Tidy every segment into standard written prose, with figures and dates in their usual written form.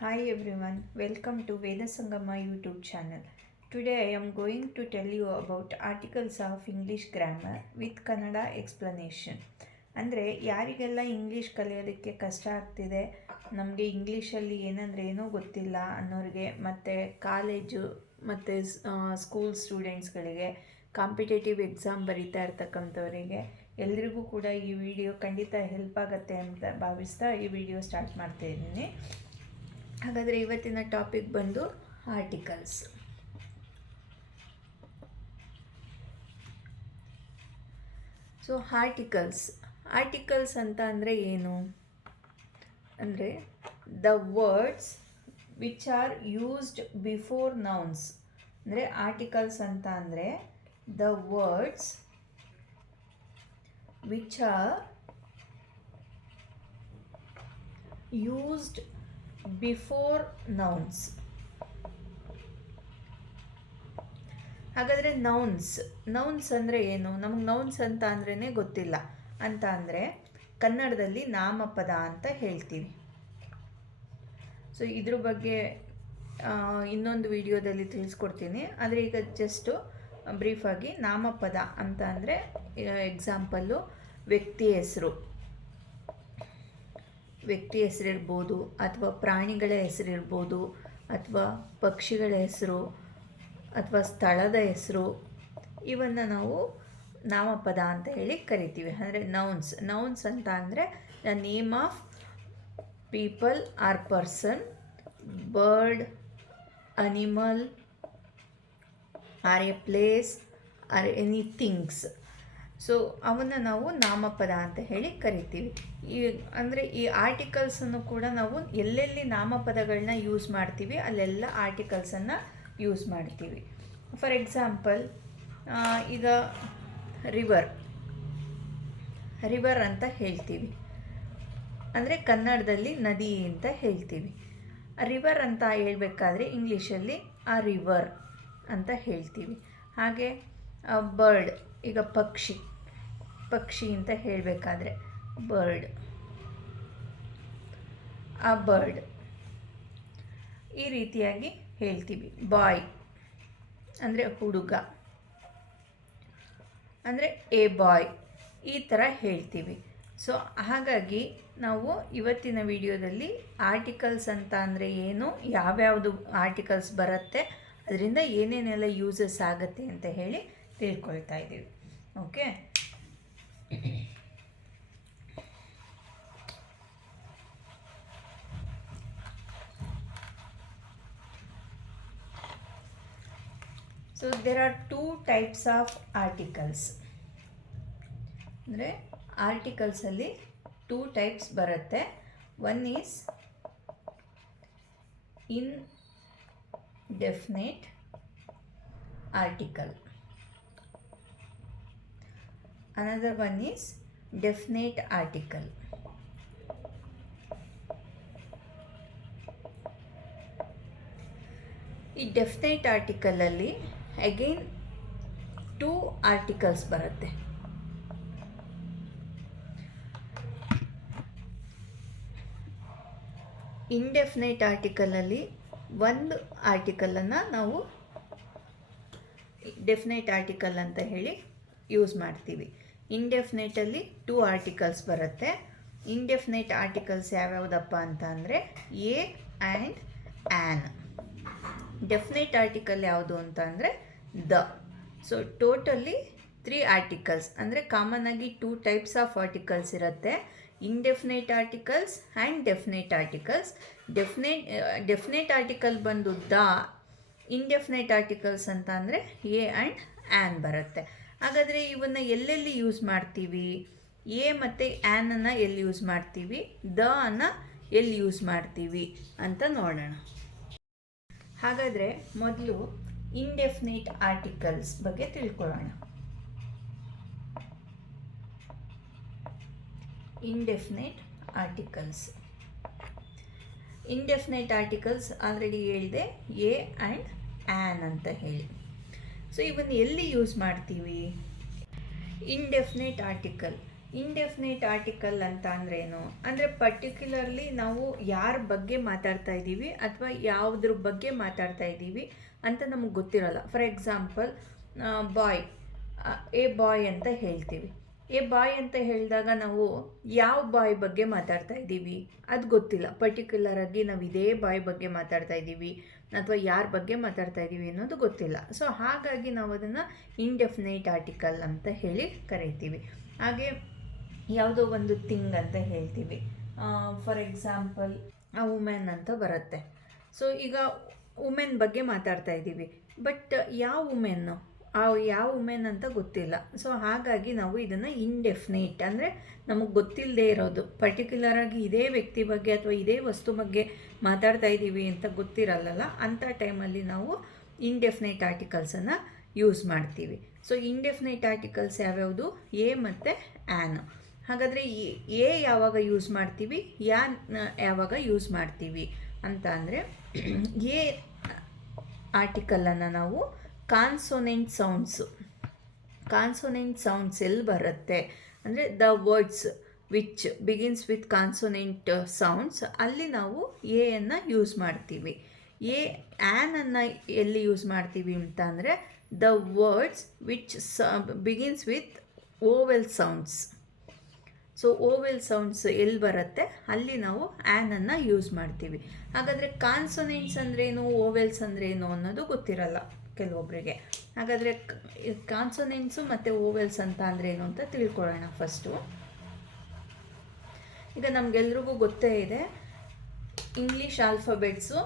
Hi everyone, welcome to Vedasangama YouTube channel. Today I am going to tell you about articles of English grammar with Kannada explanation. ಅಂದರೆ ಯಾರಿಗೆಲ್ಲ English ಕಲಿಯೋದಕ್ಕೆ ಕಷ್ಟ ಆಗ್ತಿದೆ, ನಮಗೆ ಇಂಗ್ಲೀಷಲ್ಲಿ ಏನಂದರೆ ಏನೋ ಗೊತ್ತಿಲ್ಲ ಅನ್ನೋರಿಗೆ, ಮತ್ತು ಕಾಲೇಜು ಮತ್ತು ಸ್ಕೂಲ್ ಸ್ಟೂಡೆಂಟ್ಸ್ಗಳಿಗೆ, ಕಾಂಪಿಟೇಟಿವ್ ಎಕ್ಸಾಮ್ ಬರೀತಾ ಇರ್ತಕ್ಕಂಥವರಿಗೆ ಎಲ್ರಿಗೂ ಕೂಡ ಈ ವಿಡಿಯೋ ಖಂಡಿತ ಹೆಲ್ಪ್ ಆಗುತ್ತೆ ಅಂತ ಭಾವಿಸ್ತಾ ಈ ವಿಡಿಯೋ ಸ್ಟಾರ್ಟ್ ಮಾಡ್ತಾ ಇದ್ದೀನಿ. ಹಾಗಾದರೆ ಇವತ್ತಿನ ಟಾಪಿಕ್ ಬಂದು ಆರ್ಟಿಕಲ್ಸ್. ಸೊ ಆರ್ಟಿಕಲ್ಸ್ ಅಂತ ಅಂದರೆ ಏನು ಅಂದರೆ the words which are used before nouns. ಅಂದರೆ ಆರ್ಟಿಕಲ್ಸ್ ಅಂತ ಅಂದರೆ the words which are used before nouns. ಹಾಗಾದರೆ ನೌನ್ಸ್ ಅಂದರೆ ಏನು? ನಮಗೆ ನೌನ್ಸ್ ಅಂತ ಅಂದ್ರೇ ಗೊತ್ತಿಲ್ಲ ಅಂತ ಅಂದರೆ ಕನ್ನಡದಲ್ಲಿ ನಾಮಪದ ಅಂತ ಹೇಳ್ತೀವಿ. ಸೊ ಇದ್ರ ಬಗ್ಗೆ ಇನ್ನೊಂದು ವಿಡಿಯೋದಲ್ಲಿ ತಿಳಿಸ್ಕೊಡ್ತೀನಿ. ಆದರೆ ಈಗ ಜಸ್ಟು ಬ್ರೀಫಾಗಿ ನಾಮಪದ ಅಂತ ಅಂದರೆ ಎಕ್ಸಾಂಪಲ್ಲು ವ್ಯಕ್ತಿ ಹೆಸರಿರ್ಬೋದು, ಅಥವಾ ಪ್ರಾಣಿಗಳ ಹೆಸರಿರ್ಬೋದು, ಅಥವಾ ಪಕ್ಷಿಗಳ ಹೆಸರು, ಅಥವಾ ಸ್ಥಳದ ಹೆಸರು, ಇವನ್ನು ನಾವು ನಾಮಪದ ಅಂತ ಹೇಳಿ ಕರಿತೀವಿ. ಅಂದರೆ ನೌನ್ಸ್ ಅಂತ ಅಂದರೆ the name of people or person, bird, animal, or a place, or any things. So ಅವನ್ನು ನಾವು ನಾಮಪದ ಅಂತ ಹೇಳಿ ಕರಿತೀವಿ. ಅಂದರೆ ಈ ಆರ್ಟಿಕಲ್ಸನ್ನು ಕೂಡ ನಾವು ಎಲ್ಲೆಲ್ಲಿ ನಾಮಪದಗಳನ್ನ ಯೂಸ್ ಮಾಡ್ತೀವಿ ಅಲ್ಲೆಲ್ಲ ಆರ್ಟಿಕಲ್ಸನ್ನು ಯೂಸ್ ಮಾಡ್ತೀವಿ. ಫಾರ್ ಎಕ್ಸಾಂಪಲ್, ಈಗ ರಿವರ್ ಅಂತ ಹೇಳ್ತೀವಿ, ಅಂದರೆ ಕನ್ನಡದಲ್ಲಿ ನದಿ ಅಂತ ಹೇಳ್ತೀವಿ. ರಿವರ್ ಅಂತ ಹೇಳಬೇಕಾದ್ರೆ ಇಂಗ್ಲೀಷಲ್ಲಿ ಆ ರಿವರ್ ಅಂತ ಹೇಳ್ತೀವಿ. ಹಾಗೆ ಬರ್ಡ್, ಈಗ ಪಕ್ಷಿ ಅಂತ ಹೇಳಬೇಕಾದ್ರೆ ಬರ್ಡ್ ಈ ರೀತಿಯಾಗಿ ಹೇಳ್ತೀವಿ. ಬಾಯ್ ಅಂದರೆ ಹುಡುಗ, ಅಂದರೆ ಎ ಬಾಯ್, ಈ ಥರ ಹೇಳ್ತೀವಿ. ಸೊ ಹಾಗಾಗಿ ನಾವು ಇವತ್ತಿನ ವಿಡಿಯೋದಲ್ಲಿ ಆರ್ಟಿಕಲ್ಸ್ ಅಂತ ಅಂದರೆ ಏನು, ಯಾವ್ಯಾವುದು ಆರ್ಟಿಕಲ್ಸ್ ಬರುತ್ತೆ, ಅದರಿಂದ ಏನೇನೆಲ್ಲ ಯೂಸಸ್ ಆಗುತ್ತೆ ಅಂತ ಹೇಳಿ ತಿಳ್ಕೊಳ್ತಾ ಇದ್ದೀವಿ. Okay, so there are 2 types of articles. ಅಂದರೆ ಆರ್ಟಿಕಲ್ಸಲ್ಲಿ 2 types ಬರುತ್ತೆ. One is indefinite article, another one is definite article. ಈ ಡೆಫಿನೈಟ್ ಆರ್ಟಿಕಲಲ್ಲಿ ಅಗೈನ್ 2 ಆರ್ಟಿಕಲ್ಸ್ ಬರುತ್ತೆ. ಇಂಡೆಫಿನೈಟ್ ಆರ್ಟಿಕಲಲ್ಲಿ ಒಂದು ಆರ್ಟಿಕಲನ್ನು ನಾವು ಡೆಫಿನೈಟ್ ಆರ್ಟಿಕಲ್ ಅಂತ ಹೇಳಿ ಯೂಸ್ ಮಾಡ್ತೀವಿ. ಇಂಡೆಫಿನೈಟಲ್ಲಿ 2 ಆರ್ಟಿಕಲ್ಸ್ ಬರುತ್ತೆ. ಇಂಡೆಫಿನೈಟ್ ಆರ್ಟಿಕಲ್ಸ್ ಯಾವ್ಯಾವುದಪ್ಪ ಅಂತ ಅಂದರೆ a and an. Definite article ಯಾವುದು ಅಂತ ಅಂದರೆ ದ. ಸೊ ಟೋಟಲಿ 3 ಆರ್ಟಿಕಲ್ಸ್, ಅಂದರೆ ಕಾಮನ್ ಆಗಿ 2 types ಆಫ್ ಆರ್ಟಿಕಲ್ಸ್ ಇರುತ್ತೆ. Indefinite articles and definite articles. Definite article ಬಂದು ದ, ಇಂಡೆಫಿನೈಟ್ ಆರ್ಟಿಕಲ್ಸ್ ಅಂತ ಅಂದರೆ ಎ ಆ್ಯಂಡ್ ಆ್ಯನ್ ಬರುತ್ತೆ. ಹಾಗಾದರೆ ಇವನ್ನು ಎಲ್ಲೆಲ್ಲಿ ಯೂಸ್ ಮಾಡ್ತೀವಿ? ಎ ಮತ್ತು ಆ್ಯನನ್ನು ಎಲ್ಲಿ ಯೂಸ್ ಮಾಡ್ತೀವಿ, ದ ಅನ್ನು ಎಲ್ಲಿ ಯೂಸ್ ಮಾಡ್ತೀವಿ ಅಂತ ನೋಡೋಣ. ಹಾಗಾದರೆ ಮೊದಲು ಇಂಡೆಫಿನೈಟ್ ಆರ್ಟಿಕಲ್ಸ್ ಬಗ್ಗೆ ತಿಳ್ಕೊಳ್ಳೋಣ. ಇಂಡೆಫಿನೈಟ್ ಆರ್ಟಿಕಲ್ಸ್ ಆಲ್ರೆಡಿ ಹೇಳಿದೆ, ಎ ಆ್ಯಂಡ್ ಆ್ಯನ್ ಅಂತ ಹೇಳಿ. ಸೊ ಇವನ್ನು ಎಲ್ಲಿ ಯೂಸ್ ಮಾಡ್ತೀವಿ? ಇಂಡೆಫಿನೈಟ್ ಆರ್ಟಿಕಲ್ ಇಂಡೆಫಿನೇಟ್ ಆರ್ಟಿಕಲ್ ಅಂತ ಅಂದ್ರೇನು ಅಂದರೆ ಪರ್ಟಿಕ್ಯುಲರ್ಲಿ ನಾವು ಯಾರ ಬಗ್ಗೆ ಮಾತಾಡ್ತಾ ಇದ್ದೀವಿ ಅಥವಾ ಯಾವುದ್ರ ಬಗ್ಗೆ ಮಾತಾಡ್ತಾ ಇದ್ದೀವಿ ಅಂತ ನಮಗೆ ಗೊತ್ತಿರೋಲ್ಲ. For example boy, a boy ಅಂತ ಹೇಳ್ತೀವಿ. ಎ ಬಾಯ್ ಅಂತ ಹೇಳಿದಾಗ ನಾವು ಯಾವ ಬಾಯ್ ಬಗ್ಗೆ ಮಾತಾಡ್ತಾ ಇದ್ದೀವಿ ಅದು ಗೊತ್ತಿಲ್ಲ. ಪರ್ಟಿಕ್ಯುಲರಾಗಿ ನಾವು ಇದೇ ಬಾಯ್ ಬಗ್ಗೆ ಮಾತಾಡ್ತಾ ಇದ್ದೀವಿ ಅಥವಾ ಯಾರ ಬಗ್ಗೆ ಮಾತಾಡ್ತಾ ಇದ್ದೀವಿ ಅನ್ನೋದು ಗೊತ್ತಿಲ್ಲ. ಸೊ ಹಾಗಾಗಿ ನಾವು ಅದನ್ನು ಇಂಡೆಫಿನೇಟ್ ಆರ್ಟಿಕಲ್ ಅಂತ ಹೇಳಿ ಕರಿತೀವಿ. ಹಾಗೆ ಯಾವುದೋ ಒಂದು ಥಿಂಗ್ ಅಂತ ಹೇಳ್ತೀವಿ. ಫಾರ್ ಎಕ್ಸಾಂಪಲ್ ಆ ವುಮೆನ್ ಅಂತ ಬರುತ್ತೆ. ಸೊ ಈಗ ವುಮೆನ್ ಬಗ್ಗೆ ಮಾತಾಡ್ತಾ ಇದ್ದೀವಿ, ಬಟ್ ಯಾವ ವುಮೆನ್ನು, ಯಾವ ವುಮೆನ್ ಅಂತ ಗೊತ್ತಿಲ್ಲ. ಸೊ ಹಾಗಾಗಿ ನಾವು ಇದನ್ನು ಇಂಡೆಫಿನೇಟ್ ಅಂದರೆ ನಮಗೆ ಗೊತ್ತಿಲ್ಲದೆ ಇರೋದು, ಪರ್ಟಿಕ್ಯುಲರಾಗಿ ಇದೇ ವ್ಯಕ್ತಿ ಬಗ್ಗೆ ಅಥವಾ ಇದೇ ವಸ್ತು ಬಗ್ಗೆ ಮಾತಾಡ್ತಾ ಇದ್ದೀವಿ ಅಂತ ಗೊತ್ತಿರಲ್ಲ, ಅಂಥ ಟೈಮಲ್ಲಿ ನಾವು ಇಂಡೆಫಿನೇಟ್ ಆರ್ಟಿಕಲ್ಸನ್ನು ಯೂಸ್ ಮಾಡ್ತೀವಿ. ಸೊ ಇಂಡೆಫಿನೇಟ್ ಆರ್ಟಿಕಲ್ಸ್ ಯಾವ್ಯಾವುದು? ಎ ಮತ್ತು ಆ್ಯನ್. ಹಾಗಾದರೆ ಎ ಯಾವಾಗ ಯೂಸ್ ಮಾಡ್ತೀವಿ, ಯಾವಾಗ ಯೂಸ್ ಮಾಡ್ತೀವಿ ಅಂತ ಅಂದರೆ ಎ ಆರ್ಟಿಕಲನ್ನು ನಾವು ಕಾನ್ಸೋನೆಂಟ್ ಸೌಂಡ್ಸ್ ಎಲ್ಲಿ ಬರುತ್ತೆ ಅಂದರೆ the words which begins with consonant sounds, ಅಲ್ಲಿ ನಾವು ಎಯನ್ನು ಯೂಸ್ ಮಾಡ್ತೀವಿ. ಆ್ಯನನ್ನು ಎಲ್ಲಿ ಯೂಸ್ ಮಾಡ್ತೀವಿ ಅಂತ ಅಂದರೆ the words which begins with vowel sounds. So vowel sounds ಎಲ್ಲಿ ಬರುತ್ತೆ ಅಲ್ಲಿ ನಾವು ಆ್ಯನನ್ನು ಯೂಸ್ ಮಾಡ್ತೀವಿ. ಹಾಗಾದರೆ ಕಾನ್ಸೊನೆಂಟ್ಸ್ ಅಂದ್ರೇನು, ಓವೆಲ್ಸ್ ಅಂದ್ರೇನು ಅನ್ನೋದು ಗೊತ್ತಿರಲ್ಲ ಕೆಲವೊಬ್ಬರಿಗೆ. ಹಾಗಾದರೆ ಕಾನ್ಸೊನೆಂಟ್ಸು ಮತ್ತು ಓವೆಲ್ಸ್ ಅಂತ ಅಂದ್ರೇನು ಅಂತ ತಿಳ್ಕೊಳ್ಳೋಣ ಫಸ್ಟು. ಈಗ ನಮಗೆಲ್ರಿಗೂ ಗೊತ್ತೇ ಇದೆ, ಇಂಗ್ಲೀಷ್ ಆಲ್ಫಾಬೆಟ್ಸು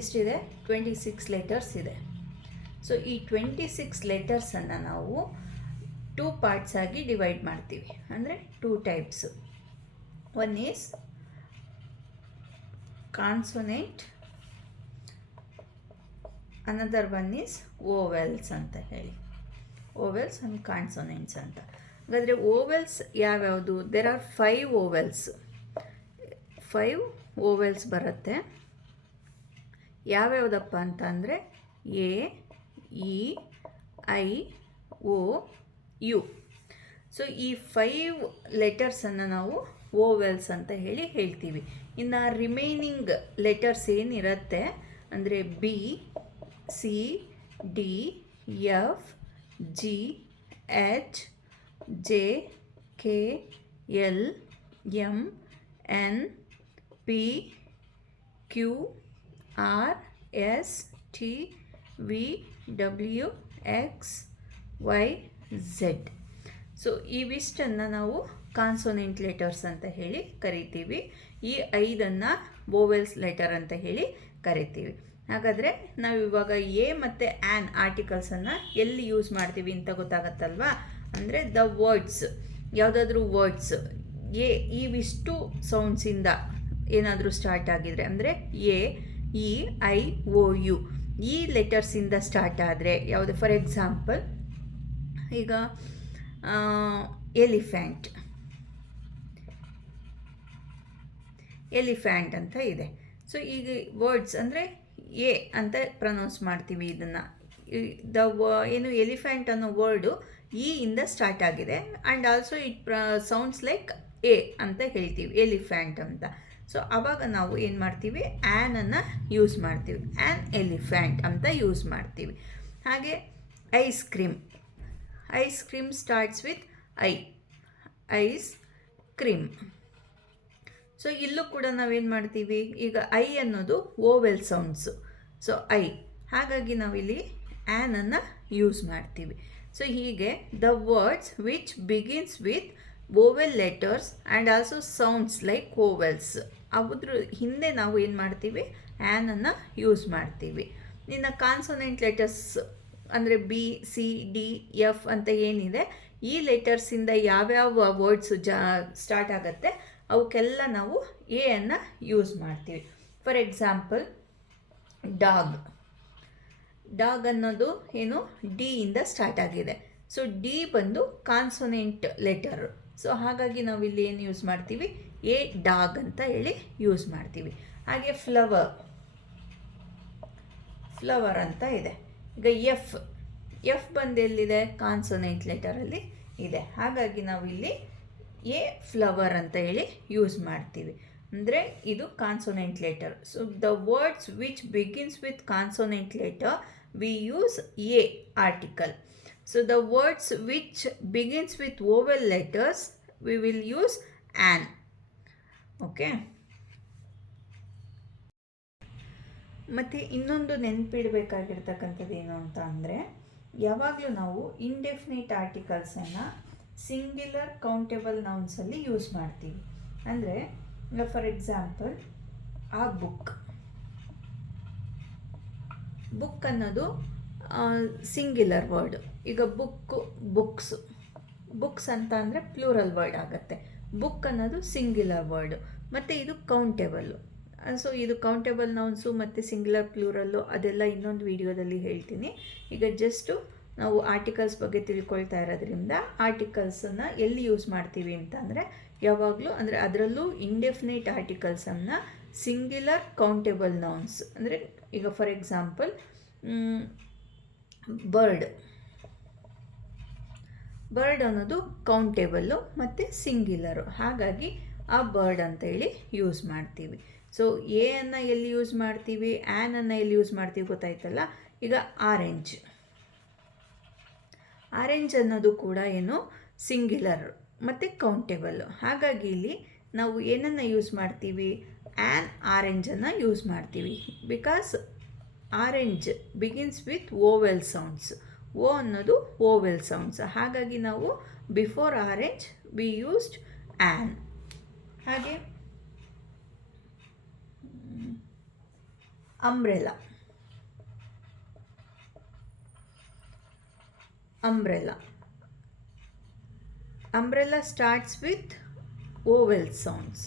ಎಷ್ಟಿದೆ? 26 ಲೆಟರ್ಸ್ ಇದೆ. ಸೊ ಈ 26 ಲೆಟರ್ಸನ್ನು ನಾವು 2 ಪಾರ್ಟ್ಸ್ ಆಗಿ ಡಿವೈಡ್ ಮಾಡ್ತೀವಿ, ಅಂದರೆ 2 types. One is consonant, another one is vowels ಅಂತ ಹೇಳಿ. ಓವೆಲ್ಸ್ ಆ್ಯಂಡ್ ಕಾನ್ಸೊನೆಂಟ್ಸ್ ಅಂತ. ಹಾಗಾದರೆ ಓವೆಲ್ಸ್ ಯಾವ್ಯಾವುದು? There are 5 vowels. 5 ಓವೆಲ್ಸ್ ಬರುತ್ತೆ. ಯಾವ್ಯಾವುದಪ್ಪ ಅಂತ ಅಂದರೆ A, E, I, O, U. So ಈ 5 ಲೆಟರ್ಸನ್ನು ನಾವು ಓವೆಲ್ಸ್ ಅಂತ ಹೇಳ್ತೀವಿ. ಇನ್ನು ರಿಮೈನಿಂಗ್ ಲೆಟರ್ಸ್ ಏನಿರುತ್ತೆ ಅಂದರೆ B, C, D, F, G, H, J, K, L, M, N, P, Q, R, S, T, V, W, X, Y, Z. So ಇವಿಷ್ಟನ್ನು ನಾವು consonant letters ಅಂತ ಹೇಳಿ ಕರಿತೀವಿ. ಈ 5ಅನ್ನು ವೋವೆಲ್ಸ್ ಲೆಟರ್ ಅಂತ ಹೇಳಿ ಕರಿತೀವಿ. ಹಾಗಾದರೆ ನಾವು ಇವಾಗ ಎ ಮತ್ತು ಆ್ಯನ್ ಆರ್ಟಿಕಲ್ಸನ್ನು ಎಲ್ಲಿ ಯೂಸ್ ಮಾಡ್ತೀವಿ ಅಂತ ಗೊತ್ತಾಗತ್ತಲ್ವಾ? ಅಂದರೆ ದ ವರ್ಡ್ಸ್, ಯಾವುದಾದ್ರೂ ವರ್ಡ್ಸ್ ಎ ಇವಿಷ್ಟು ಸೌಂಡ್ಸಿಂದ ಏನಾದರೂ ಸ್ಟಾರ್ಟ್ ಆಗಿದರೆ ಅಂದರೆ A, E, I, O, U ಈ ಲೆಟರ್ಸಿಂದ ಸ್ಟಾರ್ಟ್ ಆದರೆ ಯಾವುದು? ಫಾರ್ ಎಕ್ಸಾಂಪಲ್ ಈಗ ಎಲಿಫ್ಯಾಂಟ್ ಅಂತ ಇದೆ. ಸೊ ಈಗ ವರ್ಡ್ಸ್ ಅಂದರೆ ಎ ಅಂತ ಪ್ರೊನೌನ್ಸ್ ಮಾಡ್ತೀವಿ ಇದನ್ನು. ಏನು ಎಲಿಫ್ಯಾಂಟ್ ಅನ್ನೋ ವರ್ಡು ಇ ಇಂದ ಸ್ಟಾರ್ಟ್ ಆಗಿದೆ and also it sounds like A ಅಂತ ಹೇಳ್ತೀವಿ, ಎಲಿಫ್ಯಾಂಟ್ ಅಂತ. ಸೊ ಆವಾಗ ನಾವು ಏನು ಮಾಡ್ತೀವಿ? ಆ್ಯನನ್ನು ಯೂಸ್ ಮಾಡ್ತೀವಿ, ಆ್ಯನ್ ಎಲಿಫ್ಯಾಂಟ್ ಅಂತ ಯೂಸ್ ಮಾಡ್ತೀವಿ. ಹಾಗೆ ice cream starts with ice cream. So ಇಲ್ಲೂ ಕೂಡ ನಾವೇನು ಮಾಡ್ತೀವಿ? ಈಗ ಐ ಅನ್ನೋದು ಓವೆಲ್ ಸೌಂಡ್ಸು, ಸೊ ಹಾಗಾಗಿ ನಾವಿಲ್ಲಿ ಆ್ಯನನ್ನು ಯೂಸ್ ಮಾಡ್ತೀವಿ. ಸೊ ಹೀಗೆ the words which begins with vowel letters and also sounds like vowels, ಅದ್ರ ಹಿಂದೆ ನಾವು ಏನು ಮಾಡ್ತೀವಿ? ಆ್ಯನನ್ನು ಯೂಸ್ ಮಾಡ್ತೀವಿ. ಇನ್ನು ಕಾನ್ಸೊನೆಂಟ್ ಲೆಟರ್ಸ್ ಅಂದರೆ ಬಿ, ಸಿ, ಡಿ, ಎಫ್ ಅಂತ ಏನಿದೆ, ಈ ಲೆಟರ್ಸಿಂದ ಯಾವ್ಯಾವ ವರ್ಡ್ಸು ಸ್ಟಾರ್ಟ್ ಆಗುತ್ತೆ ಅವಕ್ಕೆಲ್ಲ ನಾವು ಎ ಅನ್ನು ಯೂಸ್ ಮಾಡ್ತೀವಿ. ಫಾರ್ ಎಕ್ಸಾಂಪಲ್ ಡಾಗ್ ಅನ್ನೋದು ಏನು? ಡಿ ಇಂದ ಸ್ಟಾರ್ಟ್ ಆಗಿದೆ. ಸೊ ಡಿ ಬಂದು ಕಾನ್ಸೊನೆಂಟ್ ಲೆಟರ್. ಸೊ ಹಾಗಾಗಿ ನಾವು ಇಲ್ಲಿ ಏನು ಯೂಸ್ ಮಾಡ್ತೀವಿ? ಎ ಡಾಗ್ ಅಂತ ಹೇಳಿ ಯೂಸ್ ಮಾಡ್ತೀವಿ. ಹಾಗೆ ಫ್ಲವರ್ ಅಂತ ಇದೆ. ಈಗ ಎಫ್ ಬಂದು ಎಲ್ಲಿದೆ? ಕಾನ್ಸೊನೆಂಟ್ ಲೆಟರಲ್ಲಿ ಇದೆ. ಹಾಗಾಗಿ ನಾವು ಇಲ್ಲಿ ಎ ಫ್ಲವರ್ ಅಂತ ಹೇಳಿ ಯೂಸ್ ಮಾಡ್ತೀವಿ. ಅಂದರೆ ಇದು consonant letter. So the words which begins with consonant letter we use A article. So the words which begins with ವೋವೆಲ್ letters we will use an. Okay. ಮತ್ತು ಇನ್ನೊಂದು ನೆನಪಿಡಬೇಕಾಗಿರ್ತಕ್ಕಂಥದ್ದು ಏನು ಅಂತ ಅಂದರೆ, ಯಾವಾಗಲೂ ನಾವು ಇಂಡೆಫಿನಿಟ್ ಆರ್ಟಿಕಲ್ಸನ್ನು ಸಿಂಗ್ಯುಲರ್ ಕೌಂಟೇಬಲ್ ನೌನ್ಸಲ್ಲಿ ಯೂಸ್ ಮಾಡ್ತೀವಿ. ಅಂದರೆ ಫಾರ್ ಎಕ್ಸಾಂಪಲ್ ಆ ಬುಕ್ ಅನ್ನೋದು ಸಿಂಗ್ಯುಲರ್ ವರ್ಡ್. ಈಗ ಬುಕ್ಸ್ ಅಂತ ಅಂದರೆ ಪ್ಲೂರಲ್ ವರ್ಡ್ ಆಗುತ್ತೆ. ಬುಕ್ ಅನ್ನೋದು ಸಿಂಗ್ಯುಲರ್ ವರ್ಡ್, ಮತ್ತು ಇದು ಕೌಂಟೇಬಲ್ಲು. ಸೊ ಇದು ಕೌಂಟೇಬಲ್ ನೌನ್ಸು ಮತ್ತು ಸಿಂಗ್ಯುಲರ್ ಪ್ಲೂರಲ್ಲು ಅದೆಲ್ಲ ಇನ್ನೊಂದು ವಿಡಿಯೋದಲ್ಲಿ ಹೇಳ್ತೀನಿ. ಈಗ ಜಸ್ಟು ನಾವು ಆರ್ಟಿಕಲ್ಸ್ ಬಗ್ಗೆ ತಿಳ್ಕೊಳ್ತಾ ಇರೋದ್ರಿಂದ ಆರ್ಟಿಕಲ್ಸನ್ನು ಎಲ್ಲಿ ಯೂಸ್ ಮಾಡ್ತೀವಿ ಅಂತಂದರೆ, ಯಾವಾಗಲೂ ಅಂದರೆ ಅದರಲ್ಲೂ ಇಂಡೆಫಿನೇಟ್ ಆರ್ಟಿಕಲ್ಸನ್ನು ಸಿಂಗ್ಯುಲರ್ ಕೌಂಟೇಬಲ್ ನೌನ್ಸ್. ಅಂದರೆ ಈಗ ಫಾರ್ ಎಕ್ಸಾಂಪಲ್ ಬರ್ಡ್ ಅನ್ನೋದು ಕೌಂಟೇಬಲ್ಲು ಮತ್ತು ಸಿಂಗ್ಯುಲರು. ಹಾಗಾಗಿ ಆ ಬರ್ಡ್ ಅಂತ ಹೇಳಿ ಯೂಸ್ ಮಾಡ್ತೀವಿ. ಸೊ ಎ ಅನ್ನು ಎಲ್ಲಿ ಯೂಸ್ ಮಾಡ್ತೀವಿ, ಆ್ಯನನ್ನು ಎಲ್ಲಿ ಯೂಸ್ ಮಾಡ್ತೀವಿ ಗೊತ್ತಾಯ್ತಲ್ಲ. ಈಗ ಆರೆಂಜ್ ಅನ್ನೋದು ಕೂಡ ಏನು ಸಿಂಗ್ಯುಲರ್ ಮತ್ತು ಕೌಂಟೇಬಲ್ಲು. ಹಾಗಾಗಿ ಇಲ್ಲಿ ನಾವು ಏನನ್ನು ಯೂಸ್ ಮಾಡ್ತೀವಿ, ಆರೆಂಜನ್ನು ಯೂಸ್ ಮಾಡ್ತೀವಿ. Because orange begins with vowel sounds. O ಅನ್ನೋದು ವೋವೆಲ್ ಸೌಂಡ್ಸ್. ಹಾಗಾಗಿ ನಾವು before orange we used an. ಹಾಗೆ umbrella starts with vowel sounds.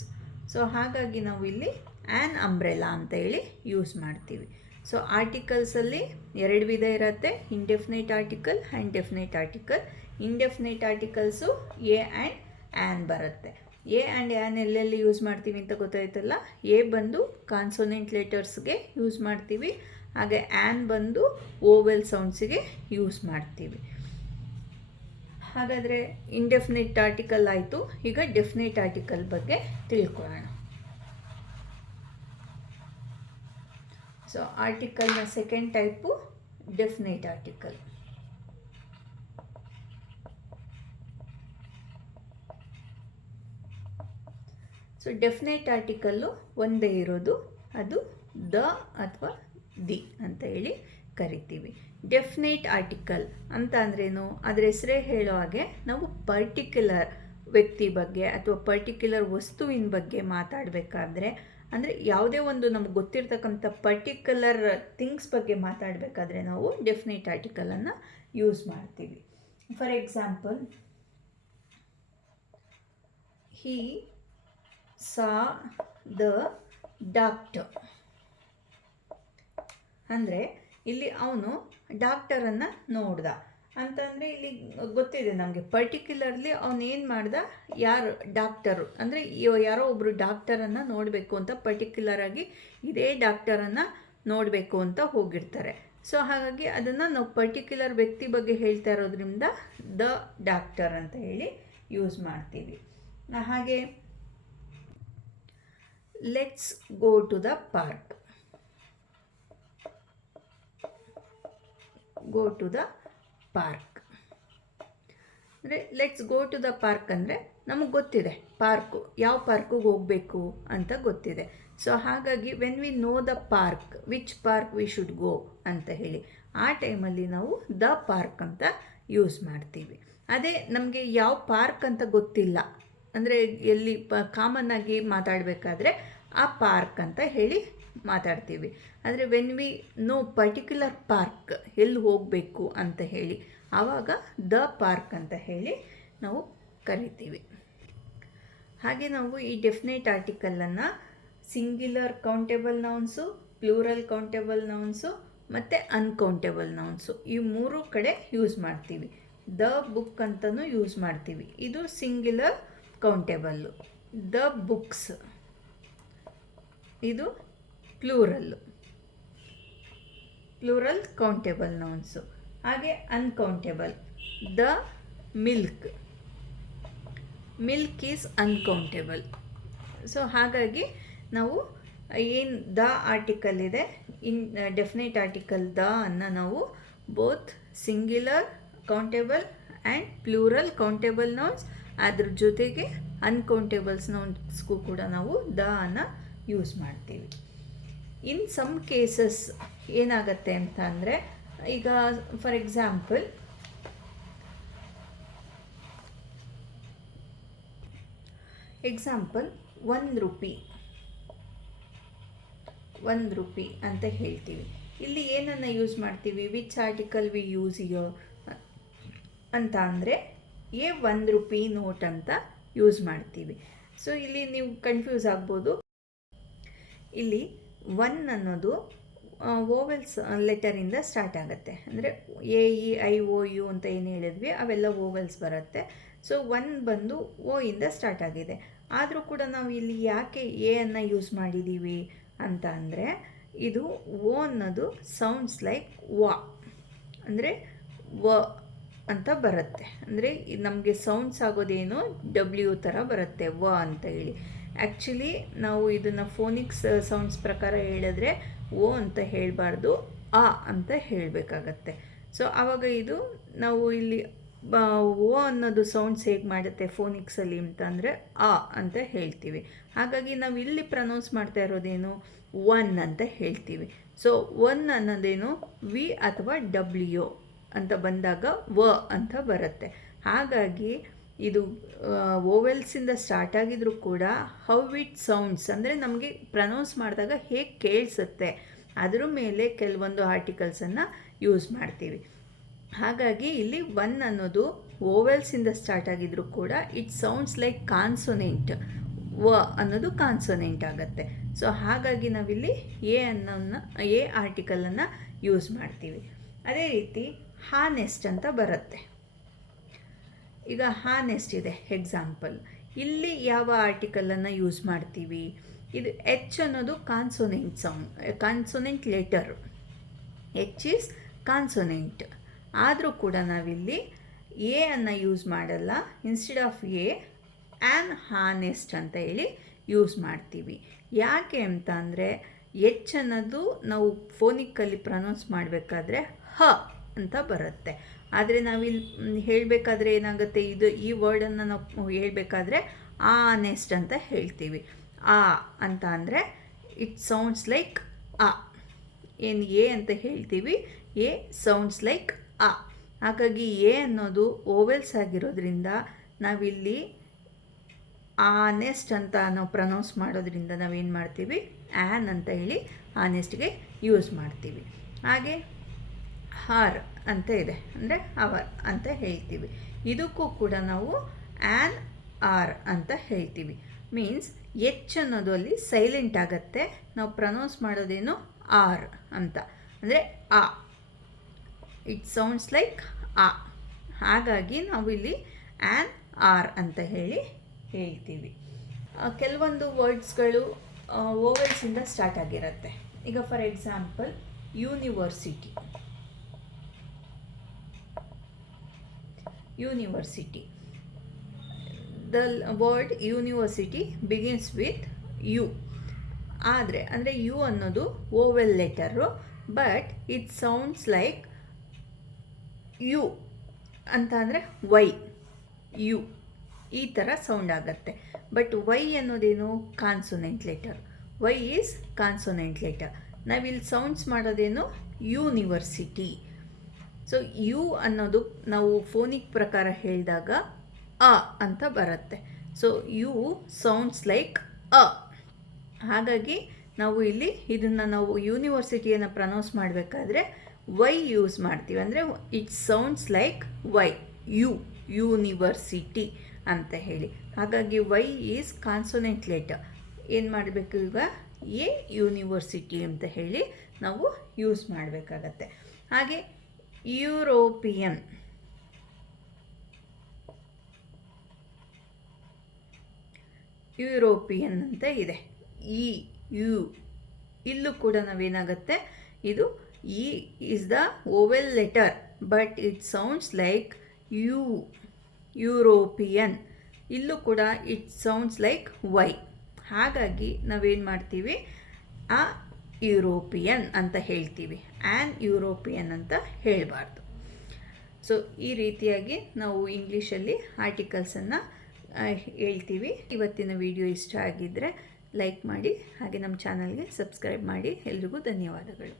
So ಹಾಗಾಗಿ ನಾವು ಇಲ್ಲಿ ಆ್ಯನ್ ಅಂಬ್ರೆಲಾ ಅಂತ ಹೇಳಿ ಯೂಸ್ ಮಾಡ್ತೀವಿ. ಸೊ ಆರ್ಟಿಕಲ್ಸಲ್ಲಿ ಎರಡು ವಿಧ ಇರುತ್ತೆ, indefinite article and definite article. Indefinite articles a and an ಬರುತ್ತೆ. ಎ ಆ್ಯಂಡ್ ಆ್ಯನ್ ಎಲ್ಲೆಲ್ಲಿ ಯೂಸ್ ಮಾಡ್ತೀವಿ ಅಂತ ಗೊತ್ತಾಯ್ತಲ್ಲ. ಎ ಬಂದು ಕಾನ್ಸೋನೆಂಟ್ ಲೆಟರ್ಸ್ಗೆ ಯೂಸ್ ಮಾಡ್ತೀವಿ, ಹಾಗೆ ಆ್ಯನ್ ಬಂದು ವೋವೆಲ್ ಸೌಂಡ್ಸಿಗೆ ಯೂಸ್ ಮಾಡ್ತೀವಿ. ಹಾಗಾದರೆ ಇಂಡೆಫಿನಿಟ್ ಆರ್ಟಿಕಲ್ ಆಯಿತು. ಈಗ ಡೆಫಿನೇಟ್ ಆರ್ಟಿಕಲ್ ಬಗ್ಗೆ ತಿಳ್ಕೊಳ್ಳೋಣ. ಸೊ ಆರ್ಟಿಕಲ್ನ second type definite article. So definite article ಒಂದೇ ಇರೋದು, ಅದು ದ ಅಥವಾ ದಿ ಅಂತ ಹೇಳಿ ಕರಿತೀವಿ. ಡೆಫಿನೇಟ್ ಆರ್ಟಿಕಲ್ ಅಂತ ಅಂದ್ರೇನು, ಅದರ ಹೆಸರೇ ಹೇಳೋ ಹಾಗೆ ನಾವು ಪರ್ಟಿಕ್ಯುಲರ್ ವ್ಯಕ್ತಿ ಬಗ್ಗೆ ಅಥವಾ ಪರ್ಟಿಕ್ಯುಲರ್ ವಸ್ತುವಿನ ಬಗ್ಗೆ ಮಾತಾಡಬೇಕಾದ್ರೆ, ಅಂದರೆ ಯಾವುದೇ ಒಂದು ನಮ್ಗೆ ಗೊತ್ತಿರ್ತಕ್ಕಂಥ ಪರ್ಟಿಕ್ಯುಲರ್ ಥಿಂಗ್ಸ್ ಬಗ್ಗೆ ಮಾತಾಡಬೇಕಾದ್ರೆ ನಾವು ಡೆಫಿನೇಟ್ ಆರ್ಟಿಕಲನ್ನು ಯೂಸ್ ಮಾಡ್ತೀವಿ. For example, Hi saw the doctor ಅಂದರೆ ಇಲ್ಲಿ ಅವನು ಡಾಕ್ಟರನ್ನು ನೋಡ್ದ ಅಂತಂದರೆ ಇಲ್ಲಿ ಗೊತ್ತಿದೆ ನಮಗೆ ಪರ್ಟಿಕ್ಯುಲರ್ಲಿ ಅವನೇನು ಮಾಡ್ದ, ಯಾರು ಡಾಕ್ಟರು ಅಂದರೆ ಯಾರೋ ಒಬ್ಬರು ಡಾಕ್ಟರನ್ನು ನೋಡಬೇಕು ಅಂತ ಪರ್ಟಿಕ್ಯುಲರಾಗಿ ಇದೇ ಡಾಕ್ಟರನ್ನು ನೋಡಬೇಕು ಅಂತ ಹೋಗಿರ್ತಾರೆ. ಸೊ ಹಾಗಾಗಿ ಅದನ್ನು ನಾವು ಪರ್ಟಿಕ್ಯುಲರ್ ವ್ಯಕ್ತಿ ಬಗ್ಗೆ ಹೇಳ್ತಾ ಇರೋದ್ರಿಂದ ದ ಡಾಕ್ಟರ್ ಅಂತ ಹೇಳಿ ಯೂಸ್ ಮಾಡ್ತೀವಿ. ಹಾಗೆ let's go to the park. Go to the park ಅಂದರೆ let's go to the park ಅಂದರೆ ನಮಗೆ ಗೊತ್ತಿದೆ ಪಾರ್ಕು, ಯಾವ ಪಾರ್ಕಿಗೆ ಹೋಗಬೇಕು ಅಂತ ಗೊತ್ತಿದೆ. ಸೊ ಹಾಗಾಗಿ when we know the park, which park we should go ಅಂತ ಹೇಳಿ ಆ ಟೈಮಲ್ಲಿ ನಾವು ದ ಪಾರ್ಕ್ ಅಂತ ಯೂಸ್ ಮಾಡ್ತೀವಿ. ಅದೇ ನಮಗೆ ಯಾವ ಪಾರ್ಕ್ ಅಂತ ಗೊತ್ತಿಲ್ಲ ಅಂದರೆ ಎಲ್ಲಿ ಕಾಮನ್ನಾಗಿ ಮಾತಾಡಬೇಕಾದ್ರೆ ಆ ಪಾರ್ಕ್ ಅಂತ ಹೇಳಿ ಮಾತಾಡ್ತೀವಿ. ಆದರೆ when we know particular park ಎಲ್ಲಿ ಹೋಗಬೇಕು ಅಂತ ಹೇಳಿ ಆವಾಗ ದ ಪಾರ್ಕ್ ಅಂತ ಹೇಳಿ ನಾವು ಕರಿತೀವಿ. ಹಾಗೆ ನಾವು ಈ ಡೆಫಿನೇಟ್ ಆರ್ಟಿಕಲನ್ನು singular countable nouns, plural countable nouns ಮತ್ತು ಅನ್ಕೌಂಟೇಬಲ್ ನೌನ್ಸು ಈ ಮೂರು ಕಡೆ ಯೂಸ್ ಮಾಡ್ತೀವಿ. ದ ಬುಕ್ ಅಂತಲೂ ಯೂಸ್ ಮಾಡ್ತೀವಿ, ಇದು ಸಿಂಗ್ಯುಲರ್ ಕೌಂಟೇಬಲ್ಲು. ದ ಬುಕ್ಸ್ ಇದು ಪ್ಲೂರಲ್ ಕೌಂಟೇಬಲ್ ನೌನ್ಸು. ಹಾಗೆ uncountable the milk, milk is uncountable. So ಹಾಗಾಗಿ ನಾವು ಏನು ದ ಆರ್ಟಿಕಲ್ ಇದೆ, ಇನ್ ಡೆಫಿನೆಟ್ ಆರ್ಟಿಕಲ್ ದ ಅನ್ನು ನಾವು both singular countable and plural countable nouns, ಅದ್ರ ಜೊತೆಗೆ ಅನ್ಕೌಂಟೇಬಲ್ಸ್ ನೌನ್ಸ್ಗೂ ಕೂಡ ನಾವು ದ ಅನ್ನು ಯೂಸ್ ಮಾಡ್ತೀವಿ. ಇನ್ ಸಮ್ ಕೇಸಸ್ ಏನಾಗತ್ತೆ ಅಂತ ಅಂದರೆ, ಈಗ ಫಾರ್ ಎಕ್ಸಾಂಪಲ್ ₹1 1 ಅಂತ ಹೇಳ್ತೀವಿ. ಇಲ್ಲಿ ಏನನ್ನು ಯೂಸ್ ಮಾಡ್ತೀವಿ, which article we use year ಅಂತ ಅಂದರೆ ₹1 ನೋಟ್ ಅಂತ ಯೂಸ್ ಮಾಡ್ತೀವಿ. ಸೊ ಇಲ್ಲಿ ನೀವು ಕನ್ಫ್ಯೂಸ್ ಆಗ್ಬೋದು. ಇಲ್ಲಿ 1 ಅನ್ನೋದು ವೋವೆಲ್ಸ್ ಲೆಟರಿಂದ ಸ್ಟಾರ್ಟ್ ಆಗುತ್ತೆ. ಅಂದರೆ AEIOU ಅಂತ ಏನು ಹೇಳಿದ್ವಿ ಅವೆಲ್ಲ ವೋವೆಲ್ಸ್ ಬರುತ್ತೆ. ಸೊ 1 ಬಂದು ಓ ಇಂದ ಸ್ಟಾರ್ಟ್ ಆಗಿದೆ. ಆದರೂ ಕೂಡ ನಾವು ಇಲ್ಲಿ ಯಾಕೆ ಎ ಅನ್ನು ಯೂಸ್ ಮಾಡಿದ್ದೀವಿ ಅಂತ ಅಂದರೆ, ಇದು ಓ ಅನ್ನೋದು ಸೌಂಡ್ಸ್ ಲೈಕ್ ವಾ, ಅಂದರೆ ವ ಅಂತ ಬರುತ್ತೆ. ಅಂದರೆ ನಮಗೆ ಸೌಂಡ್ಸ್ ಆಗೋದೇನು W ಥರ ಬರುತ್ತೆ, ವ ಅಂತ ಹೇಳಿ. ಆ್ಯಕ್ಚುಲಿ ನಾವು ಇದನ್ನು ಫೋನಿಕ್ಸ್ ಸೌಂಡ್ಸ್ ಪ್ರಕಾರ ಹೇಳಿದ್ರೆ ಓ ಅಂತ ಹೇಳಬಾರ್ದು, ಆ ಅಂತ ಹೇಳಬೇಕಾಗತ್ತೆ. ಸೊ ಆವಾಗ ಇದು ನಾವು ಇಲ್ಲಿ ಓ ಅನ್ನೋದು ಸೌಂಡ್ಸ್ ಹೇಗೆ ಮಾಡುತ್ತೆ ಫೋನಿಕ್ಸಲ್ಲಿ ಅಂತ ಅಂದರೆ ಆ ಅಂತ ಹೇಳ್ತೀವಿ. ಹಾಗಾಗಿ ನಾವು ಇಲ್ಲಿ ಪ್ರನೌನ್ಸ್ ಮಾಡ್ತಾ ಇರೋದೇನು 1 ಅಂತ ಹೇಳ್ತೀವಿ. ಸೊ 1 ಅನ್ನೋದೇನು ವಿ ಅಥವಾ W ಅಂತ ಬಂದಾಗ ವ ಅಂತ ಬರುತ್ತೆ. ಹಾಗಾಗಿ ಇದು ವೋವೆಲ್ಸಿಂದ ಸ್ಟಾರ್ಟ್ ಆಗಿದ್ರೂ ಕೂಡ ಹೌ ಇಟ್ ಸೌಂಡ್ಸ್ ಅಂದರೆ ನಮಗೆ ಪ್ರನೌನ್ಸ್ ಮಾಡಿದಾಗ ಹೇಗೆ ಕೇಳಿಸುತ್ತೆ ಅದ್ರ ಮೇಲೆ ಕೆಲವೊಂದು ಆರ್ಟಿಕಲ್ಸನ್ನು ಯೂಸ್ ಮಾಡ್ತೀವಿ. ಹಾಗಾಗಿ ಇಲ್ಲಿ 1 ಅನ್ನೋದು ವೋವೆಲ್ಸಿಂದ ಸ್ಟಾರ್ಟ್ ಆಗಿದ್ರೂ ಕೂಡ ಇಟ್ ಸೌಂಡ್ಸ್ ಲೈಕ್ ಕಾನ್ಸೊನೆಂಟ್, ವ ಅನ್ನೋದು ಕಾನ್ಸೊನೆಂಟ್ ಆಗುತ್ತೆ. ಸೊ ಹಾಗಾಗಿ ನಾವಿಲ್ಲಿ ಎ ಆರ್ಟಿಕಲನ್ನು ಯೂಸ್ ಮಾಡ್ತೀವಿ. ಅದೇ ರೀತಿ ಹಾನೆಸ್ಟ್ ಅಂತ ಬರುತ್ತೆ. ಈಗ ಹಾನೆಸ್ಟ್ ಇದೆ ಎಕ್ಸಾಂಪಲ್. ಇಲ್ಲಿ ಯಾವ ಆರ್ಟಿಕಲನ್ನು ಯೂಸ್ ಮಾಡ್ತೀವಿ, ಇದು ಎಚ್ ಅನ್ನೋದು consonant letter, H is consonant. ಆದರೂ ಕೂಡ ನಾವಿಲ್ಲಿ ಎ ಅನ್ನು ಯೂಸ್ ಮಾಡಲ್ಲ. Instead of A an honest ಅಂತ ಹೇಳಿ ಯೂಸ್ ಮಾಡ್ತೀವಿ. ಯಾಕೆ ಅಂತ ಅಂದರೆ ಎಚ್ ಅನ್ನೋದು ನಾವು ಫೋನಿಕಲ್ಲಿ ಪ್ರನೌನ್ಸ್ ಮಾಡಬೇಕಾದ್ರೆ ಹ ಅಂತ ಬರುತ್ತೆ. ಆದರೆ ನಾವಿಲ್ಲಿ ಹೇಳಬೇಕಾದ್ರೆ ಏನಾಗುತ್ತೆ, ಈ ವರ್ಡನ್ನು ನಾವು ಹೇಳಬೇಕಾದ್ರೆ ಆನೆಸ್ಟ್ ಅಂತ ಹೇಳ್ತೀವಿ. ಆ ಅಂತ ಅಂದರೆ ಇಟ್ ಸೌಂಡ್ಸ್ ಲೈಕ್ ಆ. ಏನು ಎ ಅಂತ ಹೇಳ್ತೀವಿ, ಎ ಸೌಂಡ್ಸ್ ಲೈಕ್ ಆ. ಹಾಗಾಗಿ ಎ ಅನ್ನೋದು ಓವೆಲ್ಸ್ ಆಗಿರೋದ್ರಿಂದ ನಾವಿಲ್ಲಿ ಆನೆಸ್ಟ್ ಅಂತ ನಾವು ಪ್ರನೌನ್ಸ್ ಮಾಡೋದ್ರಿಂದ ನಾವೇನು ಮಾಡ್ತೀವಿ, ಆ್ಯನ್ ಅಂತ ಹೇಳಿ ಆನೆಸ್ಟ್ಗೆ ಯೂಸ್ ಮಾಡ್ತೀವಿ. ಹಾಗೆ ಹಾರ್ ಅಂತ ಇದೆ, ಅಂದರೆ ಅವರ್ ಅಂತ ಹೇಳ್ತೀವಿ. ಇದಕ್ಕೂ ಕೂಡ ನಾವು ಆ್ಯನ್ ಆರ್ ಅಂತ ಹೇಳ್ತೀವಿ. ಮೀನ್ಸ್ ಎಚ್ ಅನ್ನೋದು ಅಲ್ಲಿ ಸೈಲೆಂಟ್ ಆಗುತ್ತೆ, ನಾವು ಪ್ರನೌನ್ಸ್ ಮಾಡೋದೇನು ಆರ್ ಅಂತ, ಅಂದರೆ ಆ. ಇಟ್ ಸೌಂಡ್ಸ್ ಲೈಕ್ ಆ. ಹಾಗಾಗಿ ನಾವು ಇಲ್ಲಿ ಆ್ಯನ್ ಆರ್ ಅಂತ ಹೇಳ್ತೀವಿ. ಕೆಲವೊಂದು ವರ್ಡ್ಸ್ಗಳು ವೋವೆಲ್ಸಿಂದ ಸ್ಟಾರ್ಟ್ ಆಗಿರುತ್ತೆ. ಈಗ for example university. The word university begins with U. ಅಂದರೆ ಯು ಅನ್ನೋದು vowel letter, but it sounds like U ಅಂತ ಅಂದರೆ ವೈ, ಯು ಈ ಥರ ಸೌಂಡ್ ಆಗುತ್ತೆ. ಬಟ್ ವೈ ಅನ್ನೋದೇನು consonant letter, Y is consonant letter. ನಾವಿಲ್ಲಿ ಸೌಂಡ್ಸ್ ಮಾಡೋದೇನು ಯೂನಿವರ್ಸಿಟಿ. ಸೊ ಯು ಅನ್ನೋದು ನಾವು ಫೋನಿಕ್ ಪ್ರಕಾರ ಹೇಳಿದಾಗ ಅ ಅಂತ ಬರುತ್ತೆ. ಸೊ ಯು ಸೌಂಡ್ಸ್ ಲೈಕ್ ಅ. ಹಾಗಾಗಿ ನಾವು ಇಲ್ಲಿ ಇದನ್ನು ನಾವು ಯೂನಿವರ್ಸಿಟಿಯನ್ನು ಪ್ರನೌನ್ಸ್ ಮಾಡಬೇಕಾದ್ರೆ ವೈ ಯೂಸ್ ಮಾಡ್ತೀವಿ. ಅಂದರೆ it sounds like why, university ಅಂತ ಹೇಳಿ. ಹಾಗಾಗಿ ವೈ ಈಸ್ ಕಾನ್ಸೊನೆಂಟ್ ಲೆಟರ್. ಏನು ಮಾಡಬೇಕು ಈಗ, ಎ ಯೂನಿವರ್ಸಿಟಿ ಅಂತ ಹೇಳಿ ನಾವು ಯೂಸ್ ಮಾಡಬೇಕಾಗತ್ತೆ. ಹಾಗೆ ಯುರೋಪಿಯನ್ ಅಂತ ಇದೆ. ಯು ಇಲ್ಲೂ ಕೂಡ ನಾವೇನಾಗುತ್ತೆ, ಇದು E is the vowel letter, but it sounds like U, European. ಇಲ್ಲೂ ಕೂಡ ಇಟ್ ಸೌಂಡ್ಸ್ ಲೈಕ್ ವೈ. ಹಾಗಾಗಿ ನಾವೇನು ಮಾಡ್ತೀವಿ, ಆ ಯುರೋಪಿಯನ್ ಅಂತ ಹೇಳ್ತೀವಿ, ಆ್ಯನ್ ಯುರೋಪಿಯನ್ ಅಂತ ಹೇಳಬಾರ್ದು. ಸೊ ಈ ರೀತಿಯಾಗಿ ನಾವು ಇಂಗ್ಲೀಷಲ್ಲಿ ಆರ್ಟಿಕಲ್ಸನ್ನು ಹೇಳ್ತೀವಿ. ಇವತ್ತಿನ ವಿಡಿಯೋ ಇಷ್ಟ ಆಗಿದ್ದರೆ ಲೈಕ್ ಮಾಡಿ, ಹಾಗೆ ನಮ್ಮ ಚಾನಲ್ಗೆ ಸಬ್ಸ್ಕ್ರೈಬ್ ಮಾಡಿ. ಎಲ್ರಿಗೂ ಧನ್ಯವಾದಗಳು.